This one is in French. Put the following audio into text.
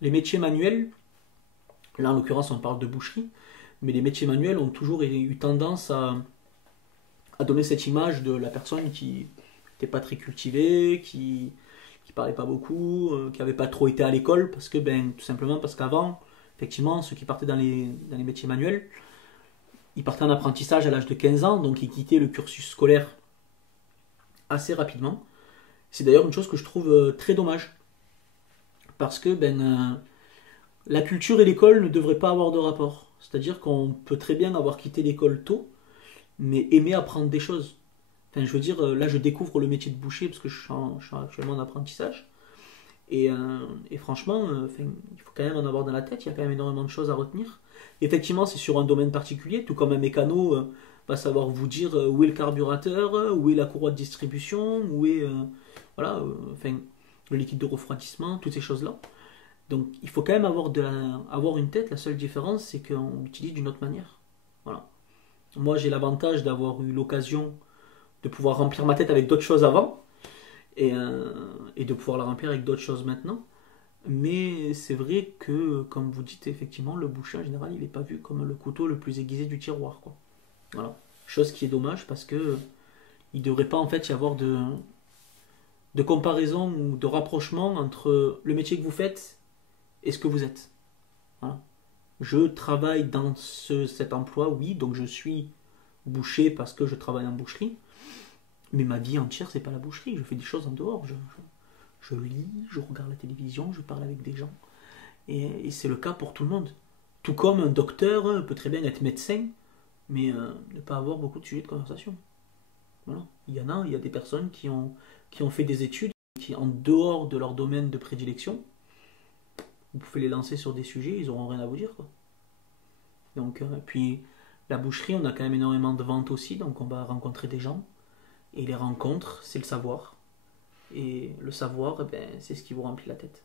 les métiers manuels, là en l'occurrence on parle de boucherie, mais les métiers manuels ont toujours eu tendance à donner cette image de la personne qui n'était pas très cultivée, qui parlait pas beaucoup, qui n'avait pas trop été à l'école, parce que tout simplement parce qu'avant, effectivement, ceux qui partaient dans les métiers manuels, ils partaient en apprentissage à l'âge de 15 ans, donc ils quittaient le cursus scolaire assez rapidement. C'est d'ailleurs une chose que je trouve très dommage, parce que la culture et l'école ne devraient pas avoir de rapport. C'est-à-dire qu'on peut très bien avoir quitté l'école tôt, mais aimer apprendre des choses. Enfin, je veux dire, là je découvre le métier de boucher parce que je suis actuellement en apprentissage. Et franchement, il faut quand même en avoir dans la tête, il y a quand même énormément de choses à retenir. Effectivement, c'est sur un domaine particulier, tout comme un mécano va savoir vous dire où est le carburateur, où est la courroie de distribution, où est voilà, le liquide de refroidissement, toutes ces choses-là. Donc il faut quand même avoir une tête, la seule différence c'est qu'on l'utilise d'une autre manière. Voilà. Moi j'ai l'avantage d'avoir eu l'occasion de pouvoir remplir ma tête avec d'autres choses avant et de pouvoir la remplir avec d'autres choses maintenant. Mais c'est vrai que, comme vous dites, effectivement, le boucher en général, il n'est pas vu comme le couteau le plus aiguisé du tiroir, quoi. Voilà. Chose qui est dommage parce que il ne devrait pas en fait y avoir de comparaison ou de rapprochement entre le métier que vous faites et ce que vous êtes. Voilà. Je travaille dans cet emploi, oui, donc je suis boucher parce que je travaille en boucherie, mais ma vie entière, c'est pas la boucherie. Je fais des choses en dehors. Je lis, je regarde la télévision, je parle avec des gens. Et c'est le cas pour tout le monde. Tout comme un docteur peut très bien être médecin, mais ne pas avoir beaucoup de sujets de conversation. Voilà. Il y a des personnes qui ont fait des études, qui en dehors de leur domaine de prédilection, vous pouvez les lancer sur des sujets, ils n'auront rien à vous dire, quoi. Donc, puis la boucherie, on a quand même énormément de ventes aussi, donc on va rencontrer des gens. Et les rencontres, c'est le savoir. Et le savoir, c'est ce qui vous remplit la tête.